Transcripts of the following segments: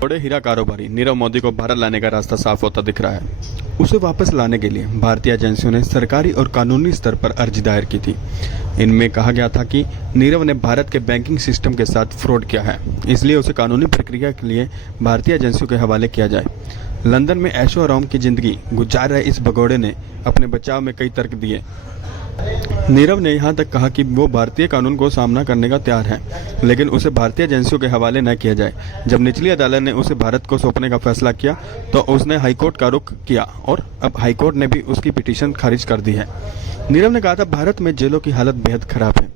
बड़े हीरा कारोबारी नीरव मोदी को भारत लाने का रास्ता साफ होता दिख रहा है। उसे वापस लाने के लिए भारतीय एजेंसियों ने सरकारी और कानूनी स्तर पर अर्जी दायर की थी। इनमें कहा गया था कि नीरव ने भारत के बैंकिंग सिस्टम के साथ फ्रॉड किया है, इसलिए उसे कानूनी प्रक्रिया के लिए भारतीय एजेंसियों के हवाले किया जाए। लंदन में ऐशो आराम की जिंदगी गुजार रहे इस भगोड़े ने अपने बचाव में कई तर्क दिए। नीरव ने यहां तक कहा कि वो भारतीय कानून को सामना करने का तैयार है, लेकिन उसे भारतीय एजेंसियों के हवाले न किया जाए। जब निचली अदालत ने उसे भारत को सौंपने का फैसला किया तो उसने हाईकोर्ट का रुख किया और अब हाईकोर्ट ने भी उसकी पिटीशन खारिज कर दी है। नीरव ने कहा था भारत में जेलों की हालत बेहद खराब है।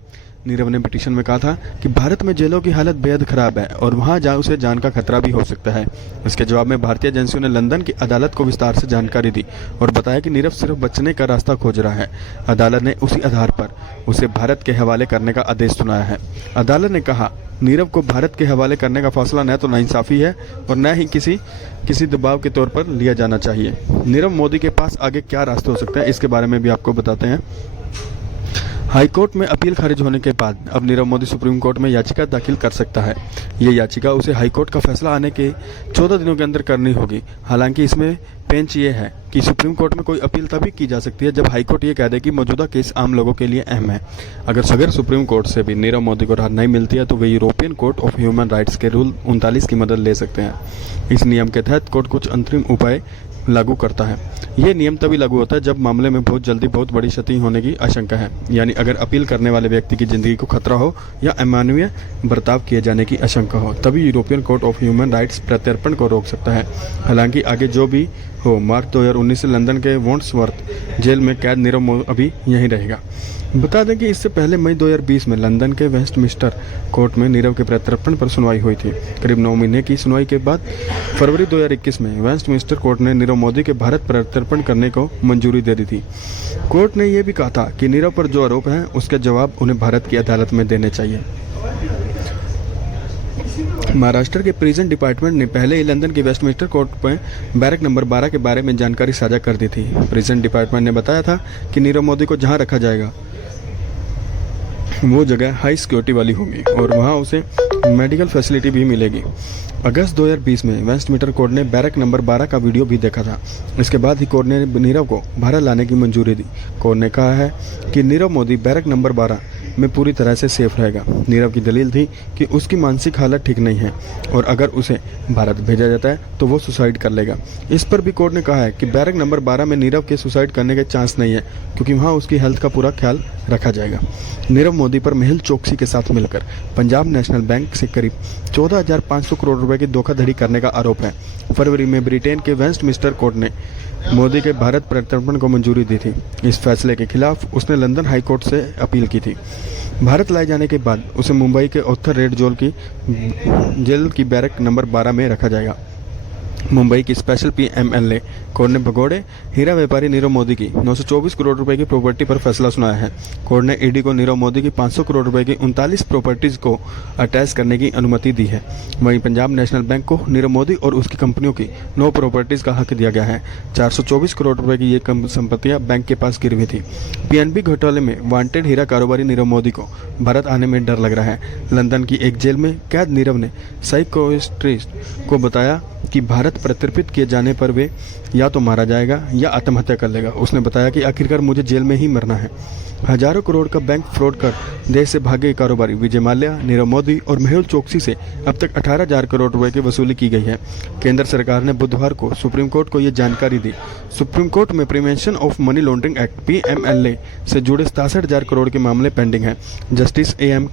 नीरव ने पिटीशन में कहा था कि भारत में जेलों की हालत बेहद खराब है और वहां उसे जान का खतरा भी हो सकता है। इसके जवाब में भारतीय एजेंसियों ने लंदन की अदालत को विस्तार से जानकारी दी और बताया कि नीरव सिर्फ बचने का रास्ता खोज रहा है। अदालत ने उसी आधार पर उसे भारत के हवाले करने का आदेश सुनाया है। अदालत ने कहा, नीरव को भारत के हवाले करने का फैसला न तो नाइंसाफी है और न ही किसी दबाव के तौर पर लिया जाना चाहिए। नीरव मोदी के पास आगे क्या रास्ते हो सकते हैं, इसके बारे में भी आपको बताते हैं। हाईकोर्ट में अपील खारिज होने के बाद अब नीरव मोदी सुप्रीम कोर्ट में याचिका दाखिल कर सकता है। ये याचिका उसे हाईकोर्ट का फैसला आने के 14 दिनों के अंदर करनी होगी। हालांकि इसमें पेंच ये है कि सुप्रीम कोर्ट में कोई अपील तभी की जा सकती है जब हाईकोर्ट ये कह दे कि मौजूदा केस आम लोगों के लिए अहम है। अगर सुप्रीम कोर्ट से भी नीरव मोदी को राहत नहीं मिलती है तो वे European Court of Human Rights के रूल 39 की मदद ले सकते हैं। इस नियम के तहत कोर्ट कुछ अंतरिम उपाय लागू करता है। ये नियम तभी लागू होता है जब मामले में बहुत जल्दी बहुत बड़ी क्षति होने की आशंका है, यानी अगर अपील करने वाले व्यक्ति की जिंदगी को खतरा हो या अमानवीय बर्ताव किए जाने की आशंका हो, तभी European Court of Human rights प्रत्यर्पण को रोक सकता है। हालांकि आगे जो भी हो, मार्च 2019 से लंदन के वॉन्ट्सवर्थ जेल में कैद नीरव अभी यहीं रहेगा। बता दें कि इससे पहले मई 2020 में लंदन के वेस्टमिंस्टर कोर्ट में नीरव के प्रत्यर्पण पर सुनवाई हुई थी। करीब 9 महीने की सुनवाई के बाद फरवरी 2021 में वेस्टमिंस्टर कोर्ट ने नीरव मोदी के भारत प्रत्यर्पण करने को मंजूरी दे दी थी। कोर्ट ने यह भी कहा था कि नीरव पर जो आरोप हैं उसके जवाब उन्हें भारत की अदालत में देने चाहिए। महाराष्ट्र के प्रिजन डिपार्टमेंट ने पहले ही लंदन के वेस्टमिंस्टर कोर्ट में बैरक नंबर 12 के बारे में जानकारी साझा कर दी थी। प्रिजन डिपार्टमेंट ने बताया था कि नीरव मोदी को जहां रखा जाएगा वो जगह हाई सिक्योरिटी वाली होगी और वहां उसे मेडिकल फैसिलिटी भी मिलेगी। अगस्त 2020 में वेस्टमिंस्टर कोर्ट ने बैरक नंबर 12 का वीडियो भी देखा था। इसके बाद ही कोर्ट ने नीरव को भारत लाने की मंजूरी दी। कोर्ट ने कहा है कि नीरव मोदी बैरक नंबर 12 में पूरी तरह से सेफ रहेगा। नीरव की दलील थी कि उसकी मानसिक हालत ठीक नहीं है और अगर उसे भारत भेजा जाता है तो वो सुसाइड कर लेगा। इस पर भी कोर्ट ने कहा है कि बैरक नंबर 12 में नीरव के सुसाइड करने के चांस नहीं है, क्योंकि वहाँ उसकी हेल्थ का पूरा ख्याल रखा जाएगा। नीरव मोदी पर मेहुल चोकसी के साथ मिलकर पंजाब नेशनल बैंक से करीब 14,500 करोड़ रुपए की धोखाधड़ी करने का आरोप है। फरवरी में ब्रिटेन के वेस्टमिंस्टर कोर्ट ने मोदी के भारत प्रत्यर्पण को मंजूरी दी थी। इस फैसले के खिलाफ उसने लंदन हाई कोर्ट से अपील की थी। भारत लाए जाने के बाद उसे मुंबई के ऑर्थर रेड जेल की बैरक नंबर 12 में रखा जाएगा। मुंबई की स्पेशल PMLA कोर्ट ने भगोड़े हीरा व्यापारी नीरव मोदी की 924 करोड़ रुपए की प्रॉपर्टी पर फैसला सुनाया है। कोर्ट ने ED को नीरव मोदी की 500 करोड़ रुपए की 39 प्रॉपर्टीज को अटैच करने की अनुमति दी है। वहीं पंजाब नेशनल बैंक को नीरव मोदी और उसकी कंपनियों की 9 प्रॉपर्टीज का हक दिया गया है। 424 करोड़ रुपए की ये संपत्तियां बैंक के पास गिरवी थी। PNB घोटाले में वांटेड हीरा कारोबारी नीरव मोदी को भारत आने में डर लग रहा है। लंदन की एक जेल में कैद नीरव ने साइकोट्रिस्ट को बताया कि भारत प्रत्यर्पित किए जाने पर वे या तो मारा जाएगा या आत्महत्या कर लेगा। उसने बताया कि आखिरकार मुझे जेल में ही मरना है। हजारों करोड़ का बैंक फ्रॉड कर देश से भागे कारोबारी विजय माल्या, नीरव मोदी और मेहुल चोकसी से अब तक 18,000 करोड़ रुपए की वसूली की गई है। केंद्र सरकार ने बुधवार को सुप्रीम कोर्ट को ये जानकारी दी। सुप्रीम कोर्ट में prevention of money laundering act PMLA से जुड़े 67,000 करोड़ के मामले पेंडिंग हैं। Justice AM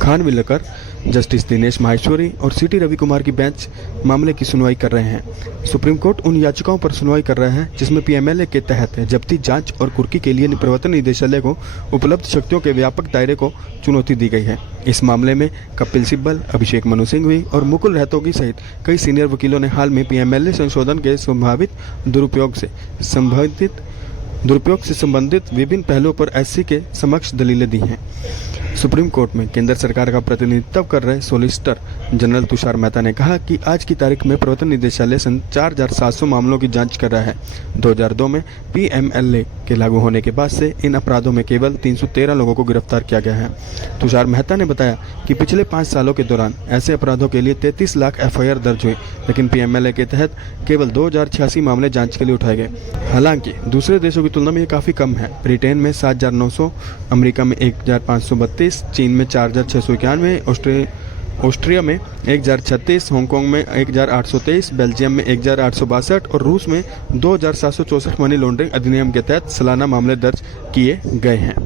Khanwilkar, justice Dinesh Maheshwari और CT रवि कुमार की बेंच मामले की सुनवाई कर रहे हैं। सुप्रीम कोर्ट उन याचिकाओं पर सुनवाई कर रहे हैं जिसमें PMLA के तहत जब्ती, जांच और कुर्की के लिए प्रवर्तन निदेशालय को उपलब्ध शक्तियों के व्यापक दायरे को चुनौती दी गई है। इस मामले में कपिल सिब्बल, अभिषेक मनु सिंघवी और मुकुल रोहतगी सहित कई सीनियर वकीलों ने हाल में PMLA संशोधन के संभावित दुरुपयोग से संबंधित विभिन्न पहलुओं पर SC के समक्ष दलीलें दी हैं। सुप्रीम कोर्ट में केंद्र सरकार का प्रतिनिधित्व कर रहे सॉलिसिटर जनरल तुषार मेहता ने कहा कि आज की तारीख में प्रवर्तन निदेशालय 4,700 मामलों की जांच कर रहा है। 2002 में PMLA के लागू होने के बाद से इन अपराधों में केवल 313 लोगों को गिरफ्तार किया गया है। तुषार मेहता ने बताया कि पिछले 5 सालों के दौरान ऐसे अपराधों के लिए 33 लाख एफआईआर दर्ज हुई, लेकिन पीएमएलए के तहत केवल 2086 मामले जांच के लिए उठाए गए। हालांकि दूसरे देशों की तुलना में ये काफ़ी कम है। ब्रिटेन में 7,900, अमेरिका में 1,532, चीन में 4,691, ऑस्ट्रिया में 1,036, हांगकांग में 1,823, बेल्जियम में 1,862 और रूस में 2,764 मनी लॉन्ड्रिंग अधिनियम के तहत सालाना मामले दर्ज किए गए हैं।